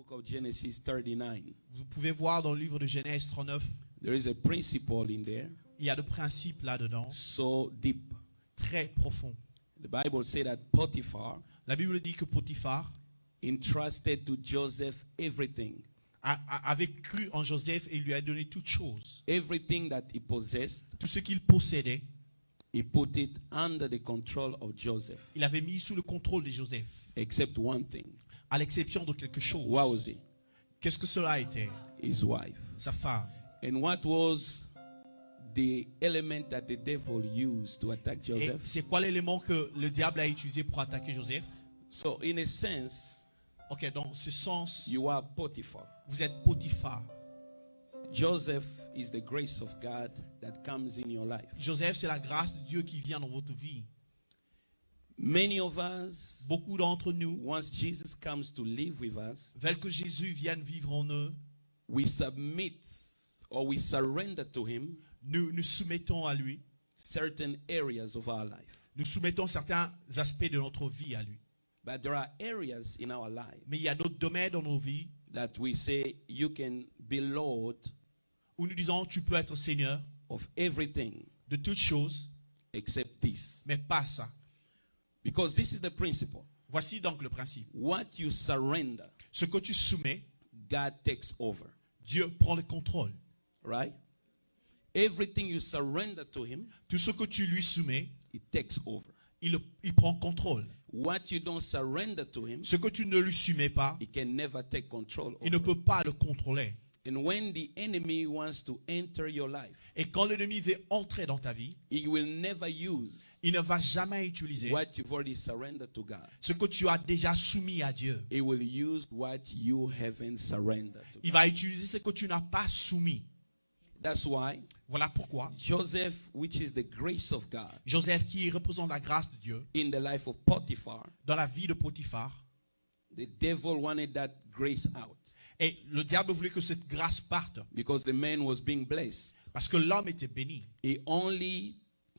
book of Genesis 39. Vous pouvez voir dans le livre de Genèse 39, There is a principle in there il y a des principes là-dedans, so deep. très profonds. The Bible says that Potiphar La Bible dit que Potiphar entrusted to Joseph everything. avait cru en Joseph et lui a donné toutes choses. Everything that he possessed, Tout ce qu'il possédait, he put it under the control of Joseph, il avait mis sous le contrôle de Joseph, except one thing. à l'exception de quelque chose. What was it? Qu'est-ce que cela était? His wife. Sa femme. And what was the element that the devil used to attack Et Joseph? c'est quoi l'élément que le diable a utilisé pour attaquer Joseph? So in a sense, Ok, dans ce sens, you are Potiphar. vous êtes Potiphar. Joseph is the grace of God that comes in your life. Joseph, c'est la grâce de Dieu qui vient dans votre vie. Many of us, Beaucoup d'entre nous once Jesus comes to live with us, veulent que Jésus vienne vivre en eux. we submit or we surrender to him Nous nous soumettons à lui. certain areas of our life. Nous soumettons certains aspects de notre vie à lui. But there are areas in our life Mais il y a d'autres domaines dans nos vies that we say you can be Lord où nous disons tu peux être Seigneur of everything de toutes choses, except this. mais pas ça. Because this is the principle. Voici donc le principe. What you surrender, Ce que tu soumets, God takes over. Dieu prend le contrôle. Right? Everything you surrender to him, Tout ce que tu lui soumets, it takes over. il prend contrôle. What you don't surrender to him, Ce que tu ne lui soumets pas, he can never take control il ne over. peut pas le contrôler. And when the enemy wants to enter your life, Et quand l'ennemi veut entrer dans ta vie, he will never use il ne va jamais utiliser what you've already surrendered to God. ce que tu as déjà soumis à Dieu. He will use what you haven't surrendered to Il God. va utiliser ce que tu n'as pas soumis. That's why Voilà pourquoi Joseph, which is the grace of God, Joseph, qui représente la grâce de Dieu, in the life of Potiphar, dans la vie de Potiphar, the devil wanted that grace out et le diable voulait que cette grâce parte because the man was being blessed. parce que l'homme était béni. He only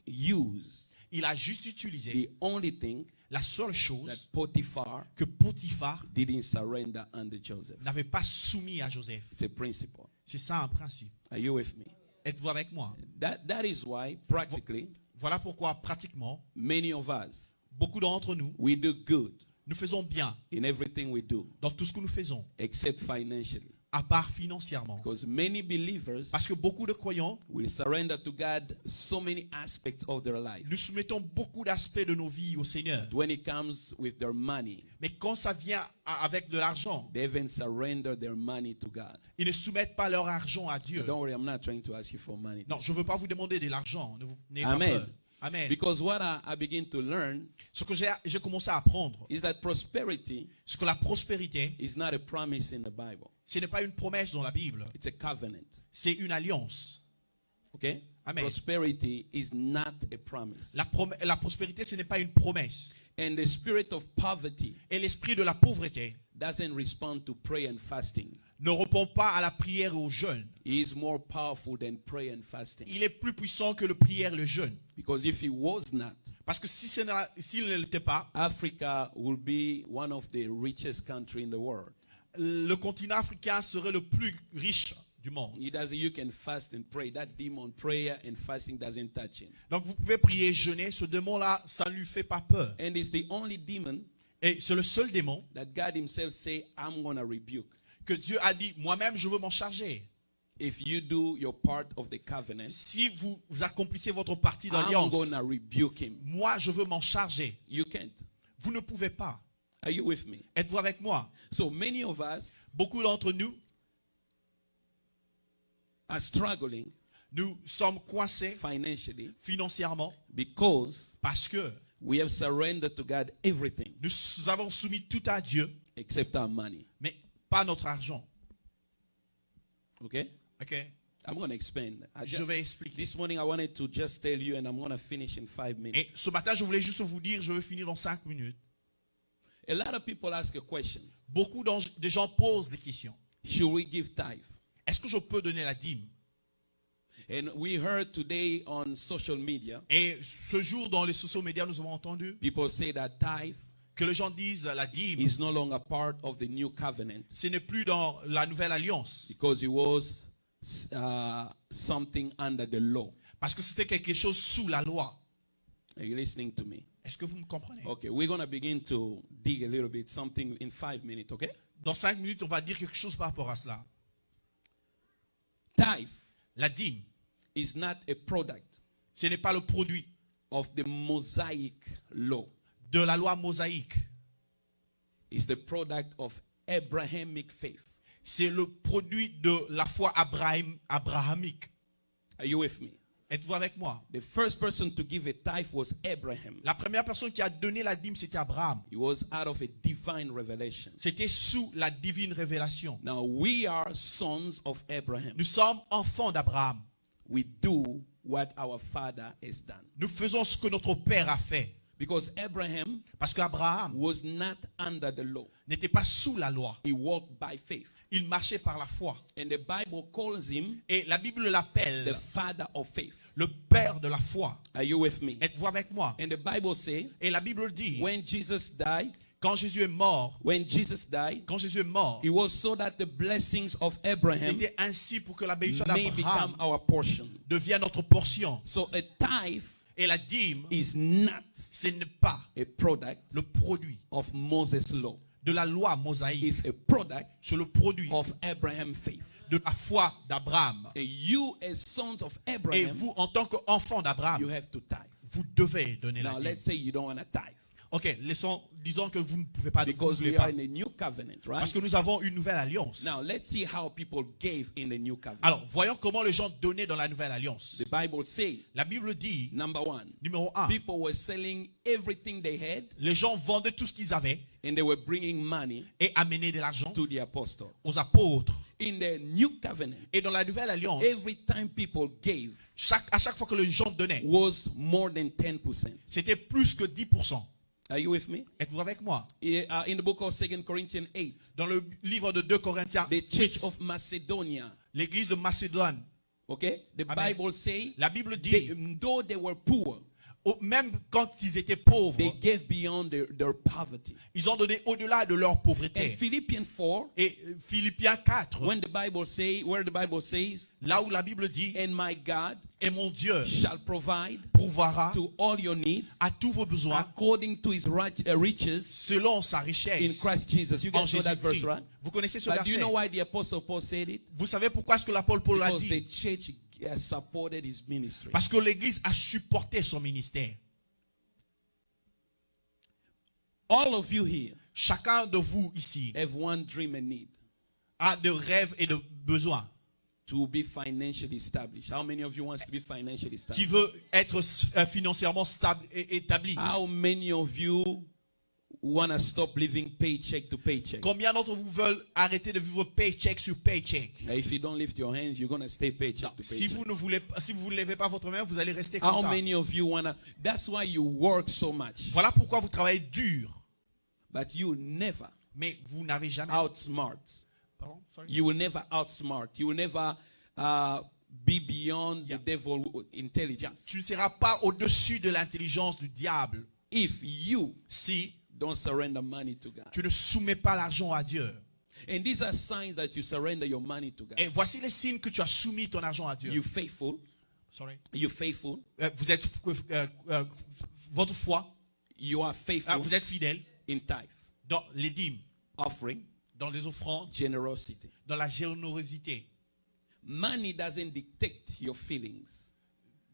used Il a juste utilisé the only thing la seule that chose Potiphar que Potiphar didn't surrender under Joseph. n'avait pas soumis à Joseph. It's a principle. C'est ça un principe. Are you with me? Êtes-vous avec moi? That is why, practically, Voilà pourquoi pratiquement, many of us, beaucoup d'entre nous, we do good nous faisons bien in everything we do, dans tout ce que nous faisons, except financially. à part financièrement. Because many believers Parce que beaucoup de croyants, will surrender to God so many aspects of their life. nous soumettons beaucoup d'aspects de nos vies au Seigneur. When it comes with their money, Mais quand ça vient avec de l'argent, they haven't surrendered their money to God. ils ne soumettent pas leur argent à Dieu. Don't worry, I'm not trying to ask you for money. Non, je ne veux pas vous demander de l'argent. N'ayez pas Amen. peur. Amen. Because what I begin to learn Ce que j'ai commencé à apprendre, is that prosperity c'est que la prospérité, is not a promise in the Bible. ce n'est pas une promesse dans la Bible. It's a covenant. C'est une alliance. Okay? Amen. Prosperity is not a promise. La prospérité, ce n'est pas une promesse. And the spirit of poverty Et l'esprit de la pauvreté doesn't respond to prayer and fasting. ne répond pas à la prière et au jeûne. He is more powerful than prayer and fasting. Il est plus puissant que la prière et le jeûne. Because if he was not, Parce que s'il ne l'était pas, Africa will be one of the richest countries in the world. le continent africain serait le plus riche du monde. You can fast and pray. That demon, prayer and fasting doesn't touch him. Donc vous pouvez prier et jeûner. Ce démon-là, ça ne lui fait pas peur. And it's the only demon Et c'est le seul démon that God himself say, I'm going to rebuke. que Dieu a dit, moi-même, je veux m'en charger. If you do your part of the covenant, Si vous accomplissez votre partie I'm d'alliance, going to rebuke him. moi, je veux m'en charger. You can't. Vous ne pouvez pas. Are you with me? Êtes-vous avec moi? So many of us Beaucoup d'entre nous, are struggling nous sommes coincés financially financièrement because parce que we have surrendered to God everything nous avons soumis tout à Dieu, except our money. mais pas notre argent. Okay? Ok? I'm going to expand. Je vais expliquer. This morning I wanted to just tell you, and I'm going to finish in 5 minutes. Et ce matin, je voulais juste vous dire, je vais finir dans 5 minutes. A lot of people ask a question. Beaucoup de gens posent des questions. Should we give tithe? Est-ce que je peux donner la dîme? And we heard today on social media, Et ce jour, dans les sociaux médias, nous avons entendu people say that tithe que les gens disent la dîme, is no longer part of the new covenant ce n'est plus dans la nouvelle alliance. because it was something under the law. Parce que c'était quelque chose sous la loi. Are you listening to me? Est-ce que vous me comprenez? Okay, we're going to begin to dig a little bit something in 5 minutes, okay? Dans 5 minutes, on va dire quelque chose par rapport à cela. Tithe La dîme, is not a product ce n'est pas le produit of the Mosaic law. de la loi mosaïque. It's the product of Abrahamic faith. C'est le produit de la foi abrahamique. Are you with me? Êtes-vous avec moi? The first person to give a tithe was Abraham. La première personne qui a donné la dîme, c'était Abraham. It was out of a divine revelation. C'était sous la divine révélation. Now we are sons of Abraham. Nous sommes enfants d'Abraham. We do what our father has done. Nous faisons ce que notre père a fait. Because Abraham Parce qu'Abraham was not under the law. n'était pas sous la loi. He walked by faith. Il marchait par la foi. And the Bible calls him Et la Bible the l'appelle father of faith. le père de la foi. Are you with me? Êtes-vous avec moi? And the Bible says, Et la Bible dit, when Jesus died, quand Jésus est mort, it was so that the blessings of Abraham c'était ainsi pour que la bénédiction may d'Abraham become our portion. devienne notre portion. So a tithe Et la dîme, is not ce n'est pas a product le produit of Moses' law. de la loi mosaïque. It's a product C'est le produit of Abraham's faith. de la foi d'Abraham. And you as sons of Et Abraham, vous, en tant qu'enfant you d'Abraham, have to tithe. vous devez donner la Now dîme. let's say you don't want to tithe Ok, disons que vous ne pouvez pas. Vous ne because voulez we pas. are in a new covenant, right? Parce que nous avons une nouvelle alliance. Now let's see how people gave in the new covenant. Alors, voyons comment les gens donnaient dans la nouvelle alliance. The Bible says, La Bible dit, number one, numéro 1, people were selling everything they had les gens vendaient tout ce qu'ils avaient and they were bringing money et amenaient de l'argent to the apostle. aux apôtres. In the new covenant, Et dans la nouvelle alliance, every time people gave à chaque fois que les gens donnaient, was more than 10%. c'était plus que 10%. Are you with me? Êtes-vous avec moi? In the book of 2 Corinthians 8, Dans le livre de 2 Corinthiens, the church of Macedonia, l'église de Macédoine, okay, the Amen. Bible says, la Bible dit, though they were poor, même quand ils étaient pauvres, they gave beyond their poverty. ils ont donné au-delà de leur And pauvreté. Philippians 4, Et Philippiens 4, where the Bible says, là où la Bible dit, and my God et mon Dieu shall provide pourvoira to all your needs à tous vos besoins according to his riches selon sa in richesse Christ Jesus. You en guys know that verse, Jésus-Christ. right? Vous connaissez ce But do you know verset? why the Apostle Paul said it? Vous savez pourquoi est-ce que l'apôtre Paul l'a Because the dit? church supported his ministry. Parce que l'église a supporté son ministère. All of you here Chacun de vous ici have one dream and need: a de rêves et de besoins. to be financially established. How many of you wants to be financially Qui established? veut être financièrement stable et établi. How many of you want to stop living paycheck to paycheck? Combien d'entre vous veulent arrêter de vivre paycheck sur paycheck? If you don't lift your hands, you're going to stay paycheck to Si paycheck. vous ne voulez pas, si vous ne levez pas votre main, vous allez rester comme How ça. many of you want to? That's why you work so much, Voilà pourquoi vous travaillez dur, but you never mais vous n'avez jamais. outsmart. Pardon? Sorry? You will never outsmart. You will never be beyond Yeah. the devil intelligence. Tu ne seras pas au-dessus de l'intelligence du diable If you si don't surrender money to God. tu ne soumets pas l'argent à Dieu. And these are signs that you surrender your money to God. Et voici les signes que tu as soumis ton argent à Dieu. You're faithful. Sorry. You're faithful. Vous êtes votre foi, You are faithful vous êtes fidèle in tithe, dans les dîmes, offering, dans les offrandes, generosity. dans la générosité. Money doesn't detect your feelings.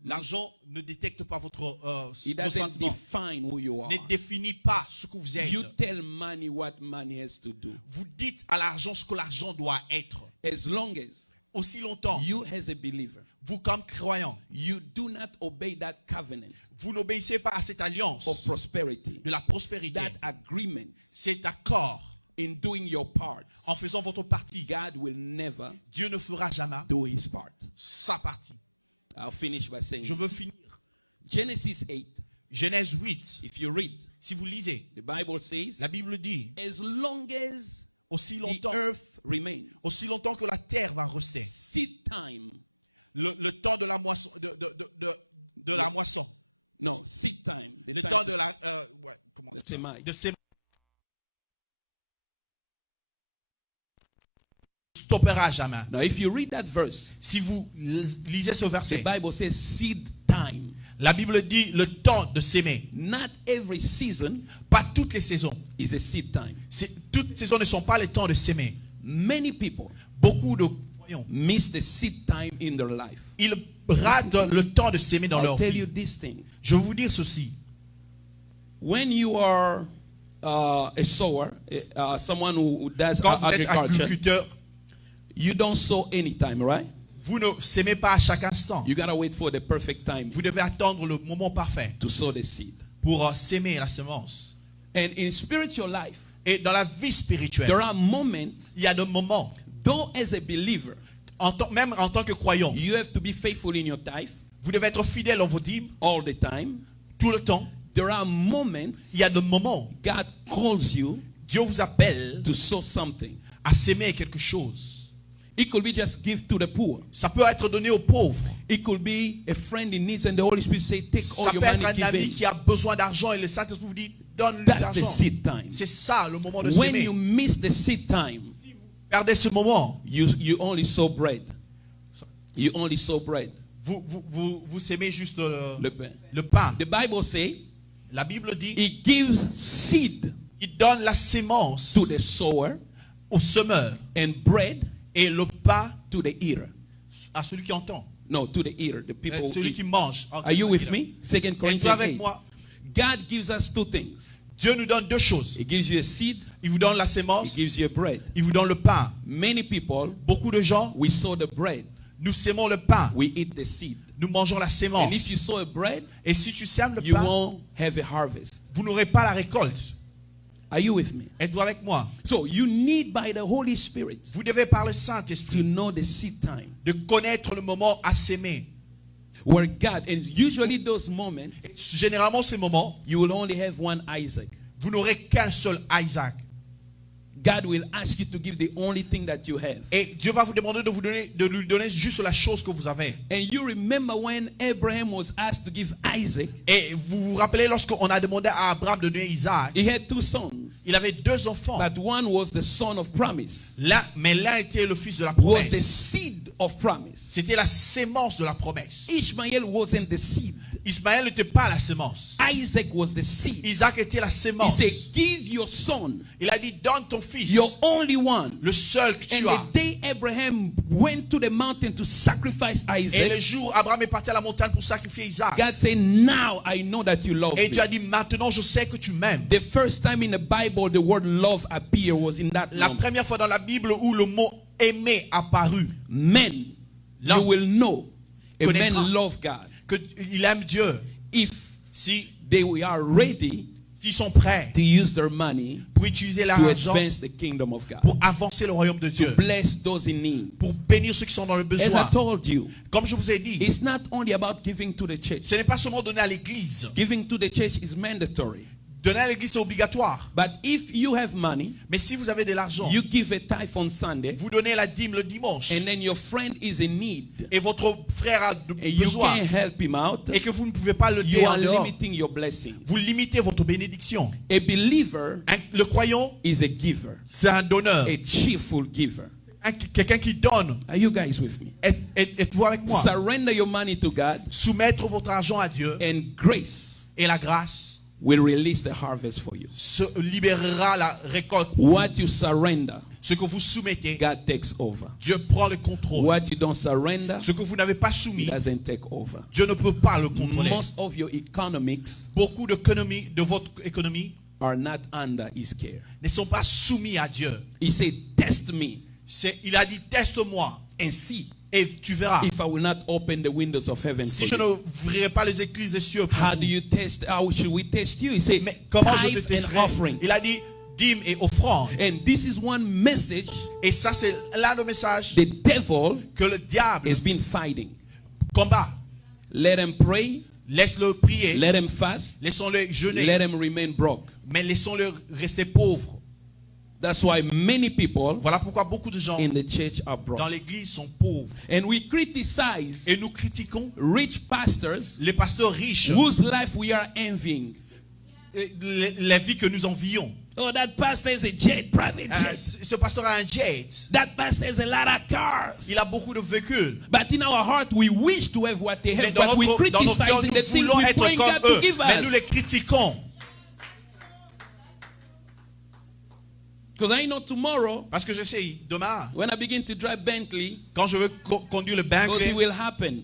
L'argent ne détecte pas It vos doesn't sentiments, define who you are. ne définit pas ce que vous êtes. You tell money what money has to do. Vous dites à l'argent ce que l'argent doit être. As long as Aussi longtemps, you as a believer, vous comme croyant, you do not obey that covenant vous n'obéissez pas à cette alliance of prosperity, de la prospérité, that agreement cet accord in doing your part, en faisant votre partie. God will never Dieu ne fera jamais do his part. sa partie. I'll finish by saying Je veux finir. Genesis 8, Genèse 8, if you read, si vous lisez, the Bible says, la Bible dit, as long as aussi the longtemps, earth remains, que la terre va rester, seed time, le temps de la moisson, de la moisson, no, seed time, the le time temps to- de la, comment the semai, de sémence, tombera jamais. Now, if you read that verse, Si vous lisez ce the verset, Bible says seed time. la Bible dit le temps de s'aimer. Not every season Pas toutes les saisons. is a seed time. Toutes les saisons ne sont pas les temps de s'aimer. Many people Beaucoup de croyants, miss the seed time in their life. ils ratent le temps de s'aimer dans I'll leur tell vie. you this thing. Je vais vous dire ceci. When you are a sower, someone who does Quand vous êtes agriculture, agriculteur, you don't sow anytime, right? vous ne s'aimez pas à chaque instant. You gotta wait for the perfect time Vous devez attendre le moment parfait to sow the seed. pour s'aimer la semence. And in spiritual life, Et dans la vie spirituelle, there are moments, il y a des moments, though as a believer, même en tant que croyant, you have to be faithful in your tithe vous devez être fidèle dans vos dîmes all the time. tout le temps. There are moments Il y a des moments, God calls you Dieu vous appelle to sow something. à s'aimer quelque chose. It could be just give to the poor. Ça peut être donné aux pauvres. It could be a friend in need and the Holy Spirit say, take all Ça your peut être money, un ami give qui a besoin d'argent et le Saint-Esprit vous dit, donne-lui That's the l'argent. seed time. C'est ça le moment de When s'aimer. you miss the seed time, Perdez ce moment. you only sow bread. You only sow bread. Vous s'aimez juste Le pain. le pain. The Bible says La Bible dit, it gives seed il donne la sémence to the sower au semeur and bread et le pain to the eater. à celui qui entend. No, to the eater, the people who Celui eat. qui mange. Are you with me? 2 Êtes-vous Corinthians avec 8. moi? God gives us two things. Dieu nous donne deux choses. He gives you a seed, Il vous donne la he sémence, gives you a bread. il vous donne le pain. Many people, Beaucoup de gens, we sow the bread, nous sémons le pain. we eat the seed. Nous mangeons la And if sémence. you sow a bread, Et si tu sèmes le you pain, won't have a harvest. vous n'aurez pas la récolte. Are you with me? Êtes-vous avec moi? So you need by the Holy Spirit Vous devez par le to Saint-Esprit know the seed time de connaître le moment à s'aimer. where God, and usually those moments, Et généralement, ces moments, you will only have one Isaac. vous n'aurez qu'un seul Isaac. God will ask you to give the only thing that you have. Et Dieu va vous demander de lui donner juste la chose que vous avez. And you remember when Abraham was asked to give Isaac, Et vous vous rappelez lorsqu'on a demandé à Abraham de donner Isaac, he had two sons. il avait deux enfants. But one was the son of promise, Mais l'un était le fils de la was the promesse. seed of promise. C'était la sémence de la promesse. Ishmael wasn't the seed. Ismaël n'était pas la sémence. Isaac was the seed. Isaac était la He sémence. said, give your son, Il a dit, donne ton fils, your only one. le seul que And tu as. the day Abraham went to the mountain to sacrifice Et le Isaac, jour où Abraham est parti à la montagne pour sacrifier Isaac, God said, now I know that you love et me. Dieu a dit, maintenant je sais que tu m'aimes. The first time in the Bible the word love appeared was in that La moment. première fois dans la Bible où le mot aimer apparu, Men, L'homme you will know a man connaîtra love God qu'il aime Dieu. if Si they are ready ils sont prêts to use their money pour utiliser to l'argent advance the kingdom of God, pour avancer le royaume de to Dieu, bless those in need. pour bénir ceux qui sont dans le As I besoin. told you, Comme je vous ai dit, it's not only about giving to the church. ce n'est pas seulement donner à l'église. Giving to the church is mandatory. Donner à l'église, c'est obligatoire. But if you have money, Mais si vous avez de l'argent, you give a tithe on Sunday, vous donnez la dîme le dimanche, and then your friend is in need, et votre frère a and you besoin, can't help him out, et que vous ne pouvez pas le you dire en are dehors, limiting your blessing. vous limitez votre bénédiction. A believer Le croyant, is a giver, c'est un donneur. a cheerful giver. Quelqu'un qui donne. Are you guys with me? Êtes-vous avec moi? Surrender your money to God, Soumettre votre argent à Dieu, and grace et la grâce will release the harvest for you. se libérera la récolte. What you surrender, Ce que vous soumettez, God takes over. Dieu prend le contrôle. What you don't surrender, Ce que vous n'avez pas He soumis, doesn't take over. Dieu ne peut pas le contrôler. Most of your economics Beaucoup de votre économie are not under His care. ne sont pas soumis à Dieu. He said, test me Il a dit, teste-moi and see et tu verras. if I will not open the windows of heaven Si for je you. n'ouvrirai pas les églises des cieux pour How vous. do you test? How should we test you? He said, Mais comment je te tithe and testerai? offering. Il a dit, dîme et offrande. And this is one message Et ça, c'est là le message the devil que le diable has been fighting. combat. Let him pray, Laisse-le prier. let him fast, Laissons-le jeûner. let him remain broke. Mais laissons-le rester pauvre. That's why many people Voilà pourquoi beaucoup de gens in the church are dans broke. l'église sont pauvres. And we criticize Et nous critiquons rich pastors les pasteurs riches, whose life we are envying. les vies que nous envions. Oh, that pastor is a jet, private jet. Ce pasteur a un jet. That pastor has a lot of cars. Il a beaucoup de véhicules. But in our heart, we wish to have what they Mais have, dans but we nos criticize cœurs, the nous things voulons we être pray God comme eux. to give Mais nous us. les critiquons. Because I know tomorrow, Parce que je sais, demain, when I begin to drive Bentley, quand je veux conduire le because Bentley, it will happen.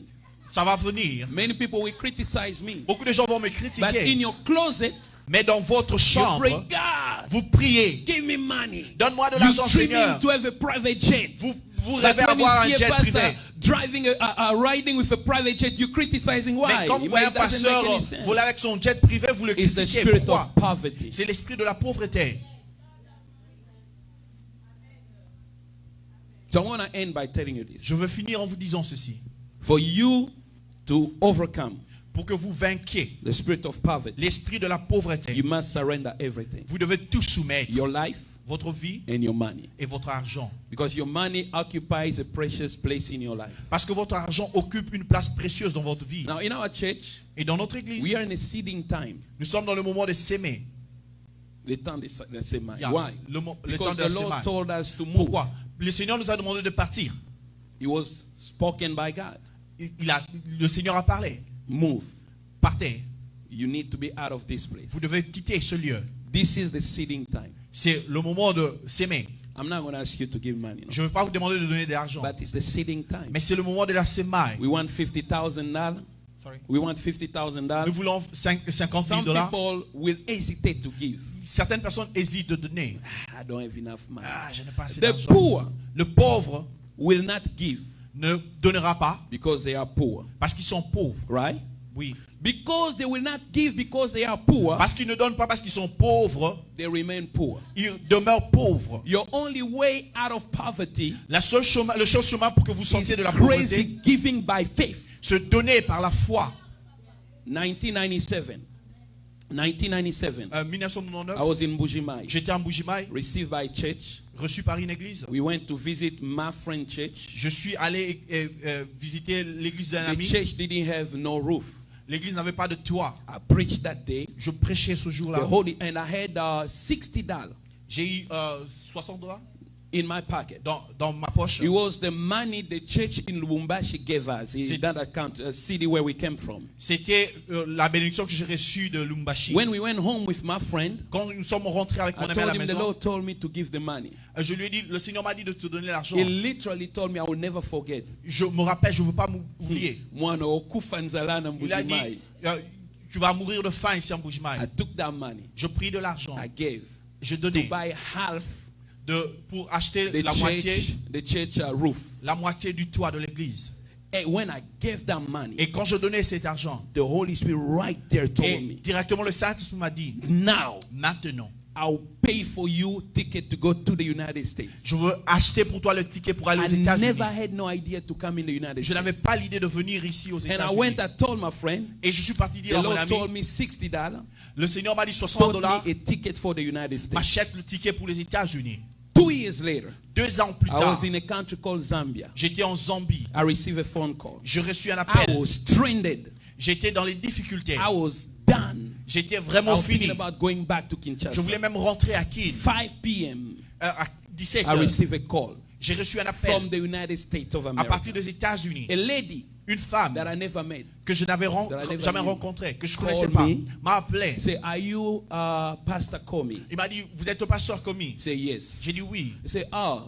ça va venir. Many people will criticize me. Beaucoup de gens vont me But critiquer. in your closet, Mais dans votre you chambre, pray, God, vous priez. give me money. Donne-moi de You're l'argent, Seigneur. dreaming to have a private jet. Vous But rêvez when you avoir un see a jet pastor privé. driving, riding with a private jet, you're criticizing why. Mais quand vous voyez un It doesn't make pasteur any sense. voler avec son jet privé, vous le It's the critiquez. spirit Pourquoi? of poverty. C'est l'esprit de la pauvreté. So I want to end by telling you this. Je veux finir en vous disant ceci. For you to overcome Pour que vous vainquiez the spirit of poverty, l'esprit de la pauvreté, you must surrender everything. vous devez tout soumettre. Your life Votre vie and your money. et votre argent. Because your money occupies a precious place in your life. Parce que votre argent occupe une place précieuse dans votre vie. Now in our church, Et dans notre église, we are in a seeding time. nous sommes dans le moment de s'aimer. The temps de s'aimer. Yeah, Why? le temps Because de the s'aimer. Lord told us to move. Pourquoi? Le Seigneur nous a demandé de partir. It was spoken by God. Le Seigneur a parlé. Move. Partez. You need to be out of this place. Vous devez quitter ce lieu. This is the seeding time. C'est le moment de s'aimer. I'm not going to ask you to give money. No? Je ne veux pas vous demander de donner de l'argent. But it's the seeding time. Mais c'est le moment de la semaille. We want $50,000. We want $50,000. Nous voulons 50 000 Some dollars. people will hesitate to give. Certaines personnes hésitent de donner. I don't have enough money. Ah, je n'ai pas assez The d'argent. poor Le pauvre will not give ne donnera pas because they are poor. parce qu'ils sont pauvres. Right? Oui. Because they will not give because they are poor, Parce qu'ils ne donnent pas parce qu'ils sont pauvres, they remain poor. ils demeurent pauvres. Your only way out of poverty Le seul chemin pour que vous sortiez is de la pauvreté, crazy giving by faith. se donner par la foi. 1997. 1997. 1999, I was in Bujimai, j'étais en Bujimai, received by church. reçu par une église. We went to visit my friend church. Je suis allé visiter l'église d'un The ami. church didn't have no roof. L'église n'avait pas de toit. I preached that day. Je prêchais ce The jour-là. holy, and I had $60 J'ai eu 60 dollars in my pocket. dans ma poche. It was the money the church in Lubumbashi gave us. In that account, city where we came from. C'était la bénédiction que j'ai reçue de Lumbashi. When we went home with my friend, Quand nous sommes rentrés avec mon I ami à la told him the maison, Lord told me to give the money. je lui ai dit, le Seigneur m'a dit de te donner l'argent. He literally told me I will never forget. Je me rappelle, je ne veux pas m'oublier. Mwana okufa nzala na Il a dit, Mbujimai. tu vas mourir de faim ici en I Bujimai. took that money. Je pris de l'argent. I gave Je to donnais buy half pour acheter the la church roof. moitié du toit de l'église. And when I gave that money, Et quand je donnais cet argent, the Holy Spirit right there told et me, directement le Saint-Esprit m'a dit, now maintenant, I'll pay for you ticket to go to the United States. je veux acheter pour toi le ticket pour aller aux I États-Unis. never had no idea to come in the United Je States. n'avais pas l'idée de venir ici aux And I États-Unis. went, I told my friend, Et je suis parti dire the à mon Lord ami, told me $60, le Seigneur m'a dit 60 told dollars, me a ticket for the United States. m'achète le ticket pour les États-Unis. 2 years later, 2 ans plus I tard, was in a country called Zambia. j'étais en Zambie. I received a phone call. J'ai reçu un I appel. was stranded. J'étais dans les difficultés. I was done. J'étais I vraiment was thinking fini. about going back to Je Kinshasa. voulais même rentrer à Kin. 5 p.m. À 17 I heures. received a call J'ai reçu un from appel the United States of à America. partir des États-Unis. A lady Une femme that I never met que je n'avais That I never jamais knew. rencontrée, que je ne Called connaissais pas, me. m'a appelé. say, "Are you Pastor Comey?" Il m'a dit, vous êtes le pasteur commis? Say yes. J'ai dit oui. Say, "Oh,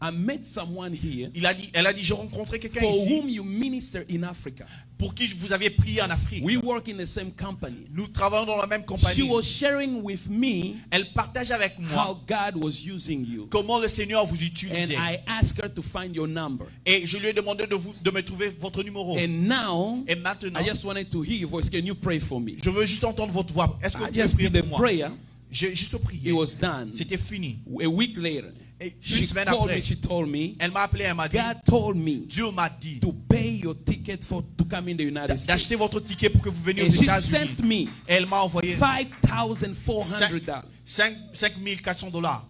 I met someone here Elle a dit, j'ai rencontré quelqu'un for ici whom you minister in Africa. pour qui vous aviez prié en Afrique. We work in the same company." Nous travaillons dans la même She compagnie. was sharing with me Elle partage avec how moi God was using you. comment le Seigneur vous And utilisait. I asked her to find your number. Et je lui ai demandé de me trouver votre numéro. And now, Et maintenant, I just wanted to hear your voice. Can you pray for me? je veux juste entendre votre voix. Est-ce que I vous pouvez just prier did the pour moi? prayer. J'ai juste prié. It was done. C'était fini. A week later, Et she une semaine called après, me. She told me, elle m'a appelé, elle m'a dit, God told me Dieu m'a dit to pay your ticket to come in the United States. d'acheter votre ticket pour que vous veniez aux And she États-Unis. sent me Et elle m'a envoyé $5,400. 5 400 dollars.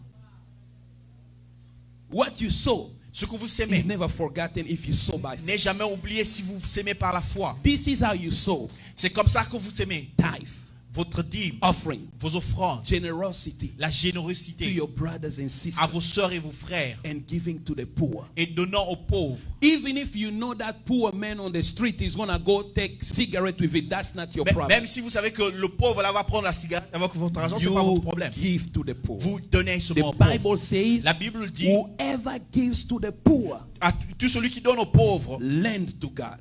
What you sow Ce que vous is s'aimez never forgotten if you sow by faith. n'est jamais oublié si vous s'aimez par la foi. This is how you sow. C'est comme ça que vous s'aimez. Tithe. votre dîme, offering, vos offrandes, generosity la to générosité your brothers and à sisters, vos sœurs et vos frères and giving to the poor. et donnant aux pauvres. Even if you know that poor man on the street is going to go take cigarette with it, that's not your Mais, problem. même si vous savez que le pauvre là va prendre la cigarette avec votre argent, c'est pas votre You problème. give to the poor. Vous donnez The seulement aux pauvres. Bible says, La Bible dit whoever gives to the poor, à tout celui qui donne aux pauvres lend to God.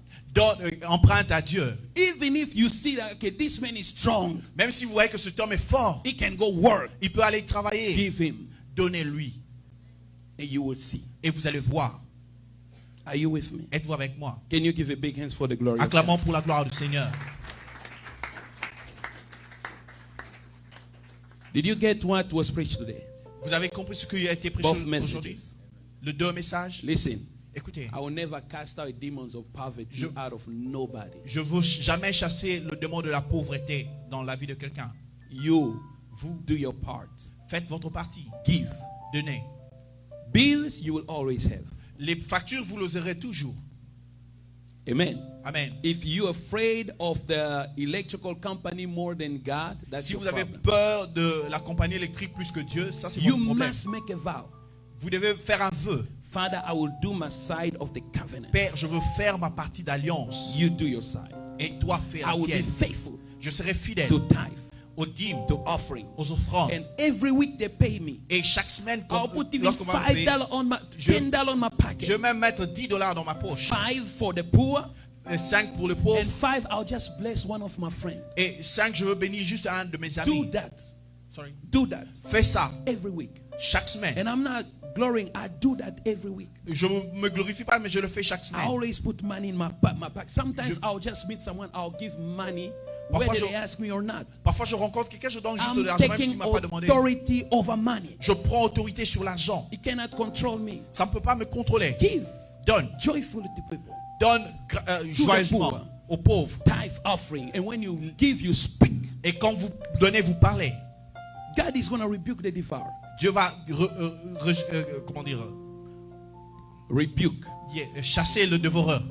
emprunte à Dieu. Even if you see that, okay, this man is strong, Même si vous voyez que cet homme est fort, he can go work, il peut aller travailler. give him, Donnez-lui and you will see. et vous allez voir. Are you with me? Êtes-vous avec moi? Can you give a big hand for the glory of God? Acclamons pour la gloire du Seigneur. Did you get what was preached today? Vous avez compris ce qui a été prêché Both aujourd'hui? messages. Le deux messages. Listen, Écoutez, I will never cast out demons of poverty out of nobody. je ne veux jamais chasser le démon de la pauvreté dans la vie de quelqu'un. You Vous do your part. faites votre partie. Give. Donnez. Bills you will always have. Les factures, vous les aurez toujours. Amen. Amen. If you're afraid of the electrical company more than God, that's Si your vous avez problem. peur de la compagnie électrique plus que Dieu, ça c'est You votre problème. must make a vow. Vous devez faire un vœu. Father, I will do my side of the covenant. Père, je veux faire ma partie d'alliance. You do your side. Et toi, fais I la will be tienne. faithful Je serai fidèle to tithe, aux dîmes, to offering. aux offrandes. And every week they pay me. Et chaque semaine, I'll put even lorsqu'on va me payer, $5 on my, Je- $10 on my je pocket. vais même mettre $10 dans ma poche. 5 for the poor, Et 5 pour le pauvre. and 5 I'll just bless one of my friends. Et 5, je veux bénir juste un de mes Do amis. that. Sorry. Do that Fais ça every week. chaque semaine. And I'm not glorying. I do that every week. Je ne me glorifie pas, mais je le fais chaque I semaine. always put money in my pocket. Sometimes I'll just meet someone. I'll give money Parfois, whether je- they ask me or not. Parfois, je rencontre quelqu'un, je donne juste de I'm l'argent, même s'il taking ne m'a pas demandé. authority over money. Je prends autorité sur l'argent. It cannot control me. Ça ne peut pas me contrôler. Give Donne. joyfully to people. Donne joyeusement poor. aux pauvres. Tithe offering. And when you give, you speak. Et quand vous donnez, vous parlez. God is going to rebuke the devourer. Dieu va comment dire, Rebuke. chasser le dévoreur.